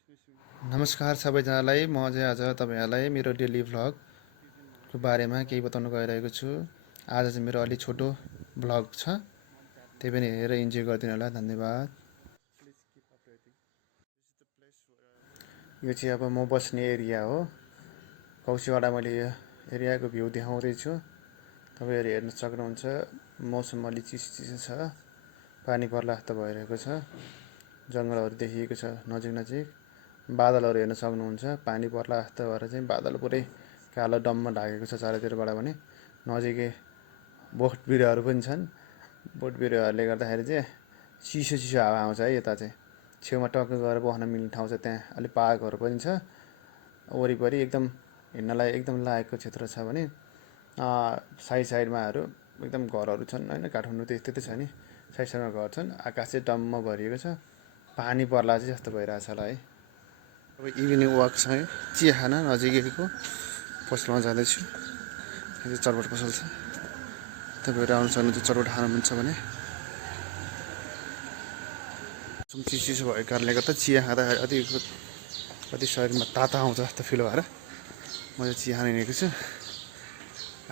नमस्कार सबैजनालाई। म चाहिँ आज तपाईहरुलाई मेरो डेली भ्लगको बारेमा केही बताउन गइरहेको छु। आज चाहिँ मेरो अलि छोटो भ्लग छ, त्यही पनि हेरेर इन्जोय गरिदिनु होला। धन्यवाद। यो चाहिँ अब म बस्ने एरिया हो, कौशीवाडा। मैले यो एरियाको भ्यू देखाउँदै छु, तपाईहरु हेर्न सक्नुहुन्छ। मौसम अलि चिसो छ, पानी पर्ला जस्तो भइरहेको छ, जंगलहरु देखिएको छ नजिक नजिक। बादलहरु हेर्न सक्नुहुन्छ, पानी पर्ला जस्तो भएर चाहिँ बादल पुरै कालो डम्म ढाकेको छ चारैतिरबाट पनि। नजिकै बोट बिरुवाहरु पनि छन्। बोट बिरुवाहरुले गर्दाखेरि चाहिँ चिसो चिसो हावा आउँछ है। यता चाहिँ छेउमा टक्क गएर बस्न मिल्ने ठाउँ छ, त्यहाँ अलि पार्कहरु पनि छ वरिपरि। एकदम हिँड्नलाई एकदम लायकको क्षेत्र छ भने साइडमाहरु एकदम घरहरु छन् हैन। काठमाडौँ त्यस्तै छ नि, साइडमा घर छन्। आकाश चाहिँ डम्म भरिएको छ, पानी पर्ला चाहिँ जस्तो भइरहेछ होला है। अब इभिनिङ वाक छ है, चिया खाना नजिकैको पसलमा जाँदैछु। यो चटपट पसल छ, तपाईहरु आउन सक्नुहुन्छ चटपट खान मन छ भने। चिसो भएको कारणले गर्दा चिया खाँदा कति शरीरमा तातो आउँछ जस्तो फिल भएर म चाहिँ चिया खान हिँडेको छु।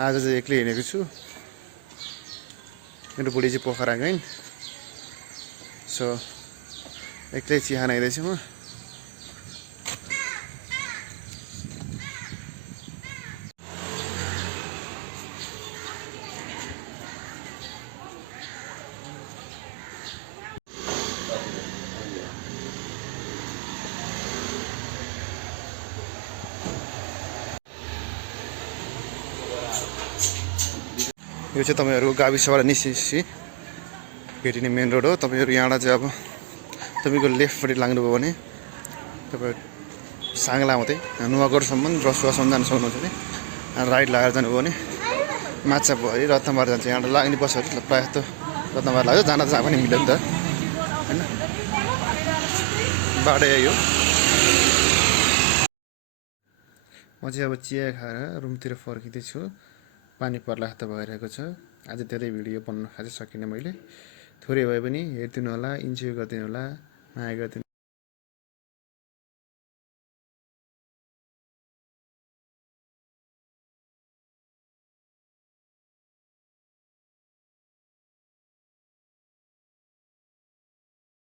आज चाहिँ एक्लै हिँडेको छु, मेरो बुढी चाहिँ पोखरा गइन्, सो एक्लै चिया खान हिँड्दैछु म। यो चाहिँ तपाईहरुको गाविसबाट निस्केपछि भेटिने मेन रोड हो। तपाईहरु यहाँबाट चाहिँ अब तपाईको लेफ्टपट्टि लाग्नुभयो भने तपाईहरु साङ्ला हुँदै नुवाकोटसम्म रसुवासम्म जान सक्नुहुन्छ भने, राइट लागेर जानुभयो भने माछाभरि रत्नबार जान्छ। यहाँबाट लाग्ने बसहरु प्रायः जस्तो रत्नबार लाग्छ, जान त जहाँ पनि मिल्यो नि त हैन। बाटो यही हो। म चाहिँ अब चिया खाएर रुमतिर फर्किँदैछु। पानी पर्ला जस्तो भइरहेको छ। आज धेरै भिडियो बनाउन खासै सकिनँ मैले, थोरै भए पनि हेरिदिनु होला, इन्जोय गरिदिनु होला, माया गरिदिनु।